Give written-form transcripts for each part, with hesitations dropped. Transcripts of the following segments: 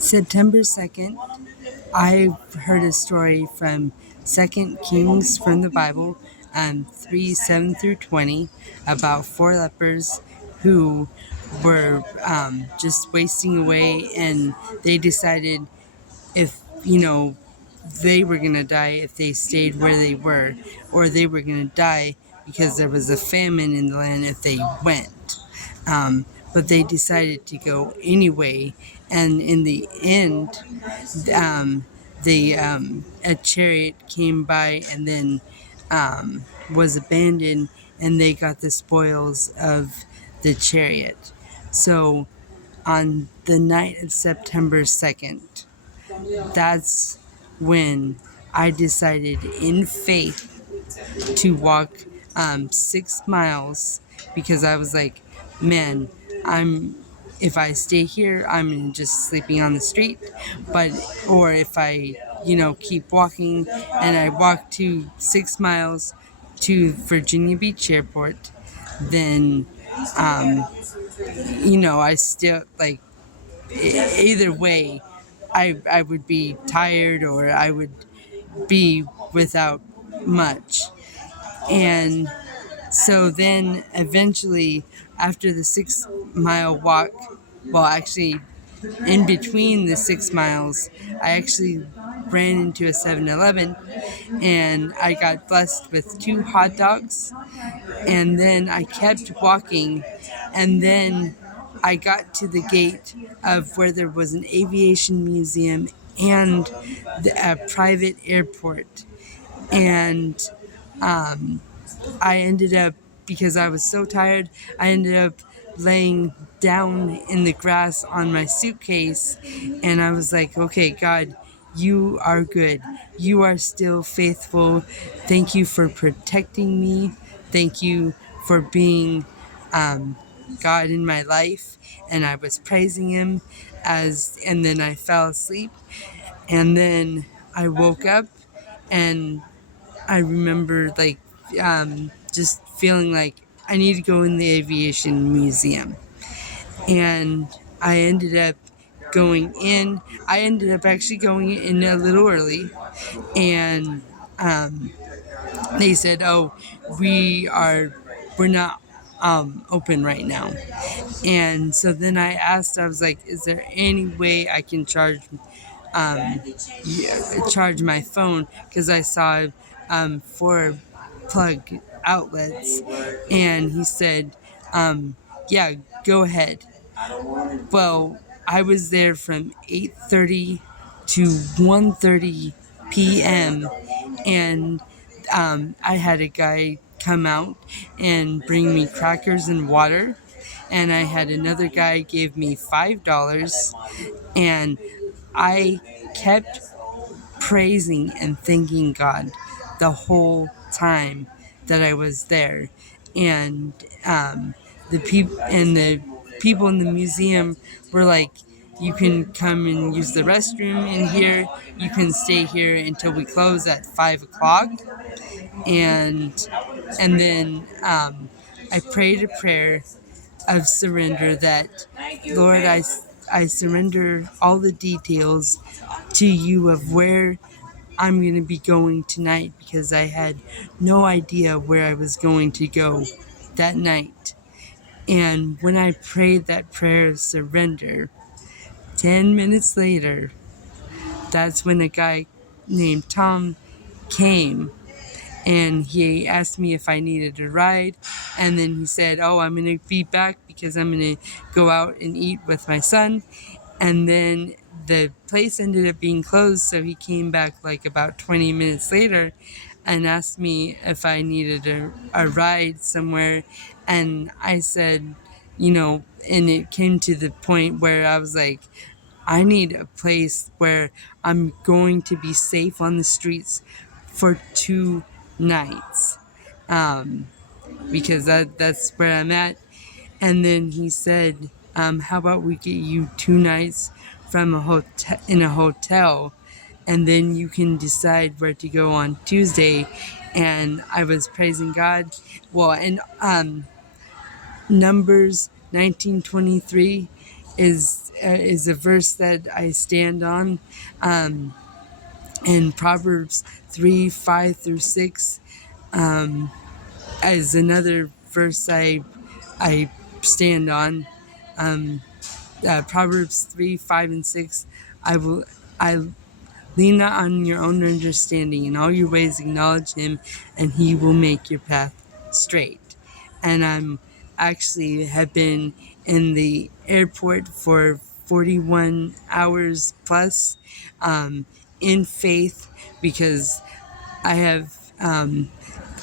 September 2nd, I heard a story from Second Kings from the Bible, 3 7 through 20, about four lepers who were just wasting away, and they decided if, they were going to die if they stayed where they were, or they were going to die because there was a famine in the land if they went. But they decided to go anyway, and in the end, um, a chariot came by and then was abandoned, and they got the spoils of the chariot. So on the night of September 2nd, that's when I decided in faith to walk 6 miles, because I was like, man, I'm if I stay here, I'm just sleeping on the street. But or if I, keep walking, and I walk to 6 miles to Virginia Beach Airport, then I still like either way, I would be tired, or I would be without much. And so then eventually, after the 6 mile walk, well, actually, in between the 6 miles, I actually ran into a 7-Eleven, and I got blessed with 2 hot dogs. And then I kept walking, and then I got to the gate of where there was an aviation museum and a private airport. And I ended up, because I was so tired, I ended up laying down in the grass on my suitcase, and I was like, okay, God, you are good. You are still faithful. Thank you for protecting me. Thank you for being God in my life. And I was praising him and then I fell asleep, and then I woke up, and I remember just feeling like I need to go in the aviation museum. And I ended up going in. I ended up actually going in a little early, and they said, "Oh, we're not open right now." And so then I asked, I was like, "Is there any way I can um, charge my phone?" Because I saw 4 plug outlets, and he said, "Yeah, go ahead." Well, I was there from 8:30 to 1:30 p.m. and I had a guy come out and bring me crackers and water, and I had another guy give me $5, and I kept praising and thanking God the whole time that I was there. And the people in the museum were like, "You can come and use the restroom in here. You can stay here until we close at 5 o'clock." And then I prayed a prayer of surrender, that, Lord, I surrender all the details to you of where I'm going to be going tonight, because I had no idea where I was going to go that night. And when I prayed that prayer of surrender, 10 minutes later, that's when a guy named Tom came, and he asked me if I needed a ride. And then he said, "Oh, I'm going to be back because I'm going to go out and eat with my son." And then the place ended up being closed, so he came back like about 20 minutes later and asked me if I needed a ride somewhere. And I said, and it came to the point where I was like, I need a place where I'm going to be safe on the streets for 2 nights, because that's where I'm at. And then he said, "How about we get you 2 nights from in a hotel, and then you can decide where to go on Tuesday." And I was praising God. Well, and Numbers 19:23 is is a verse that I stand on. And Proverbs 3:5-6 is another verse I stand on. Proverbs 3:5-6. I lean not on your own understanding. In all your ways acknowledge him, and he will make your path straight. And I'm actually have been in the airport for 41 hours plus, in faith, because I have,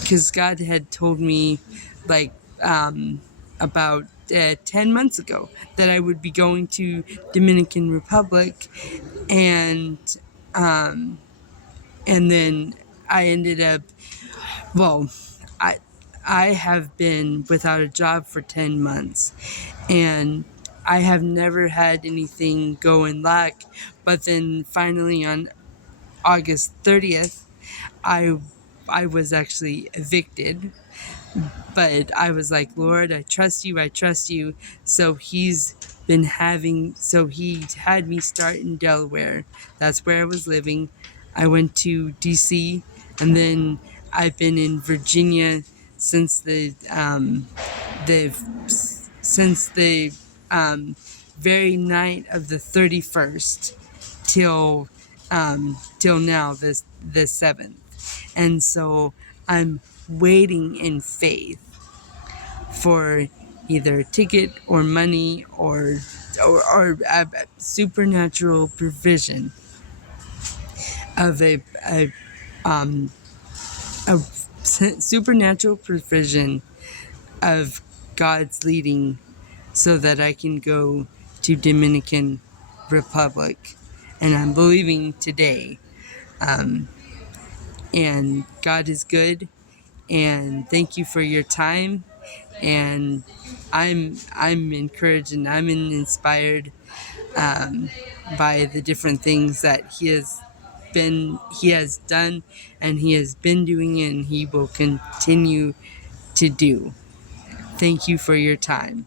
because God had told me, like, about 10 months ago, that I would be going to Dominican Republic, and and then I ended up, well, I I have been without a job for 10 months, and I have never had anything go in lack. But then finally on August 30th, I I was actually evicted, but I was like, Lord, I trust you, I trust you. So he had me start in Delaware. That's where I was living. I went to DC, and then I've been in Virginia since the since the very night of the 31st till till now, the 7th. And so I'm waiting in faith for either a ticket or money, or a supernatural provision of a supernatural provision of God's leading, so that I can go to Dominican Republic. And I'm believing today. And God is good. And thank you for your time. And I'm encouraged, and I'm inspired by the different things that he has done, and he has been doing, and he will continue to do. Thank you for your time.